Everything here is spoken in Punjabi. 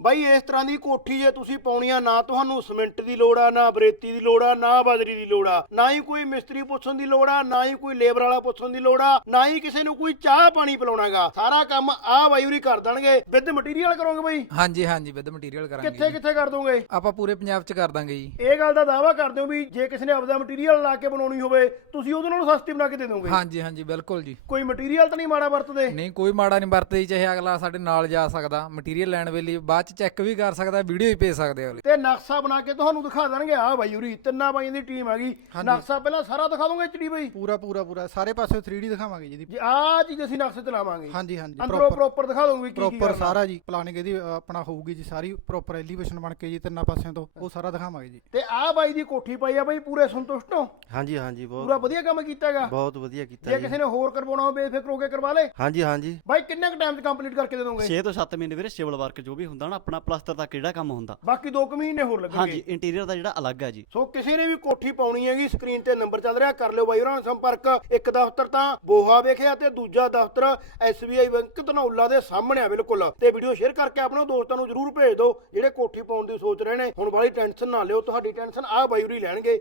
ਬਾਈ ਇਸ ਤਰ੍ਹਾਂ ਦੀ ਕੋਠੀ ਜੇ ਤੁਸੀਂ ਪਾਉਣੀ ਆ ਨਾ ਤੁਹਾਨੂੰ ਸਿਮੈਂਟ ਦੀ ਲੋੜ ਆ ਨਾ ਬਰੇਤੀ ਦੀ ਲੋੜ ਆ ਨਾ ਬਜਰੀ ਦੀ ਲੋੜ ਆ ਨਾ ਹੀ ਕੋਈ ਮਿਸਤਰੀ ਪੁੱਛਣ ਦੀ ਲੋੜ ਆ ਨਾ ਹੀ ਕੋਈ ਲੇਬਰ ਵਾਲਾ ਪੁੱਛਣ ਦੀ ਲੋੜ ਆ ਨਾ ਹੀ ਕਿਸੇ ਨੂੰ ਕੋਈ ਚਾਹ ਪਾਣੀ ਪਿਲਾਉਣਾਗਾ। ਸਾਰਾ ਕੰਮ ਆ ਬਾਈ ਉਰੀ ਕਰ ਦੇਣਗੇ। ਵਿਦ ਮਟੀਰੀਅਲ ਕਰੋਗੇ ਬਾਈ? ਹਾਂਜੀ ਹਾਂਜੀ ਵਿਦ ਮਟੀਰੀਅਲ ਕਰਾਂਗੇ ਕਿੱਥੇ। ਕਿੱਥੇ ਕਰ ਦੋਗੇ? ਆਪਾਂ ਪੂਰੇ ਪੰਜਾਬ 'ਚ ਕਰ ਦਾਂਗੇ ਜੀ। ਇਹ ਗੱਲ ਦਾ ਦਾਵਾ ਕਰਦੇ ਹੋ ਵੀ ਜੇ ਕਿਸੇ ਨੇ ਆਪਦਾ ਮਟੀਰੀਅਲ ਲਾ ਕੇ ਬਣਾਉਣੀ ਹੋਵੇ ਤੁਸੀਂ ਉਹਦੇ ਨਾਲੋਂ ਸਸਤੀ ਬਣਾ ਕੇ ਦੇ ਦੋਗੇ। ਹਾਂਜੀ ਹਾਂਜੀ ਬਿਲਕੁਲ ਜੀ। ਕੋਈ ਮਟੀਰੀਅਲ ਤਾਂ ਨਹੀਂ ਮਾੜਾ ਵਰਤਦੇ? ਨਹੀਂ ਕੋਈ ਮਾੜਾ ਨਹੀਂ ਵਰਤਦੇ ਚਾਹੇ ਅਗਲਾ ਸਾਡੇ ਨਾਲ ਜਾ ਸਕਦਾ। ਮਟੀਰੀਅਲ ਲੈਣ ਵੇਲੇ ਬਾਅਦ 'ਚ ਚੈੱਕ ਵੀ ਕਰ ਸਕਦਾ ਵੀਡੀਓ ਵੀ ਭੇਜ ਸਕਦੇ ਆ ਅਗਲੇ। ਤੇ ਨਕਸ਼ਾ ਬਣਾ ਕੇ ਤੁਹਾਨੂੰ ਦਿਖਾ ਦੇਣਗੇ। ਆ ਬਾਈ ਉਰੀ ਤਿੰਨਾਂ ਬਾਈਆਂ ਦੀ ਟੀਮ ਹੈਗੀ। ਨਕਸ਼ਾ ਪਹਿਲਾਂ ਸਾਰਾ ਦਿਖਾ ਦੋਗੇ ਐਚਡੀ ਬਾਈ। ਪੂਰਾ ਪੂਰਾ ਪੂਰਾ। ਸਾਰੇ ਪਾਸੇ 3D ਦਿਖਾਵਾਂਗੇ ਜੀ ਜੀ ਆ ਚੀਜ਼ ਅਸੀਂ ਨਕਸ਼ੇ ਤੇ ਲਾਵਾਂਗੇ। ਹਾਂਜੀ ਹਾਂਜੀ। ਅੰਦਰੋਂ ਪ੍ਰੋਪਰ ਦਿਖਾ ਦੋਗੇ ਕੀ ਕੀ ਪ੍ਰੋਪਰ ਸਾਰਾ ਜੀ। ਪਲਾਨਿੰਗ ਇਹਦੀ ਆਪਣਾ ਹੋਊਗੀ ਜੀ ਸਾਰੀ। ਪ੍ਰੋਪਰ ਐਲੀਵੇਸ਼ਨ ਬਣ ਕੇ ਜੀ ਤਿੰਨਾਂ ਪਾਸਿਆਂ ਤੋਂ। ਉਹ ਸਾਰਾ ਦਿਖਾਵਾਂਗੇ ਜੀ। ਤੇ ਆ ਬਾਈ ਦੀ ਕੋਠੀ ਪਾਈ ਆ ਬਾਈ ਪੂਰੇ ਸੰਤੁਸ਼ਟ ਹੋ? ਹਾਂਜੀ ਹਾਂਜੀ ਪੂਰਾ ਬਹੁਤ ਵਧੀਆ ਕੰਮ ਕੀਤਾਗਾ ਬਹੁਤ ਵਧੀਆ ਕੀਤਾ ਜੇ ਜੀ। ਕਿਸੇ ਨੇ ਹੋਰ ਕਰਵਾਉਣਾ ਹੋਵੇ ਬੇਫਿਕਰ ਹੋ ਕੇ ਕਰਵਾ ਲੇ। ਹਾਂਜੀ ਹਾਂਜੀ। ਬਾਈ ਕਿੰਨੇ ਕ ਟਾਈਮ 'ਚ ਕੰਪਲੀਟ ਕਰਕੇ ਦੇ ਦੋਗੇ 6 ਤੋਂ 7 ਮਹੀਨੇ ਵੀਰੇ ਸਿਵਲ ਵਰਕ ਜੋ ਵੀ ਹੁੰਦਾ ਨਾ ਆਪਣਾ ਪਲਸਤਰ ਤੱਕ ਜਿਹੜਾ ਕੰਮ ਹੁੰਦਾ? ਬਾਕੀ 2 ਮਹੀਨੇ ਹੋਰ ਲੱਗਣਗੇ। ਹਾਂਜੀ ਇੰਟੀਰੀਅਰ ਦਾ ਜਿਹੜਾ ਅਲੱਗ ਹੈ ਜੀ। ਸੋ ਕਿਸੇ ਨੇ ਵੀ ਕੋਠੀ ਪਾਉਣੀ ਹੈਗੀ ਸਕਰੀਨ ਤੇ ਨੰਬਰ ਚੱਲ ਰਿਹਾ ਕਰ ਲਿਓ ਬਾਈ ਉਹਨਾਂ ਨਾਲ ਸੰਪਰਕ। ਇੱਕ ਦਫ਼ਤਰ ਤਾਂ ਬੋਹਾ ਵੇਖਿਆ ਤੇ ਦੂਜਾ ਦਫ਼ਤਰ SBI ਬੈਂਕ ਧਨੌਲਾ ਦੇ ਸਾਹਮਣੇ ਆ ਬਿਲਕੁਲ। ਤੇ ਵੀਡੀਓ ਸ਼ੇਅਰ ਕਰਕੇ ਆਪਣੇ ਦੋਸਤਾਂ ਨੂੰ ਜਰੂਰ ਭੇਜ ਦਿਓ ਜਿਹੜੇ ਕੋਠੀ ਪਾਉਣ ਦੀ ਸੋਚ ਰਹੇ ਨੇ। ਹੁਣ ਵਾਲੀ ਟੈਨਸ਼ਨ ਨਾ ਲਿਓ ਤੁਹਾਡੀ ਟੈਨਸ਼ਨ ਆ ਬਾਈ ਉਰੀ ਲੈਣਗੇ।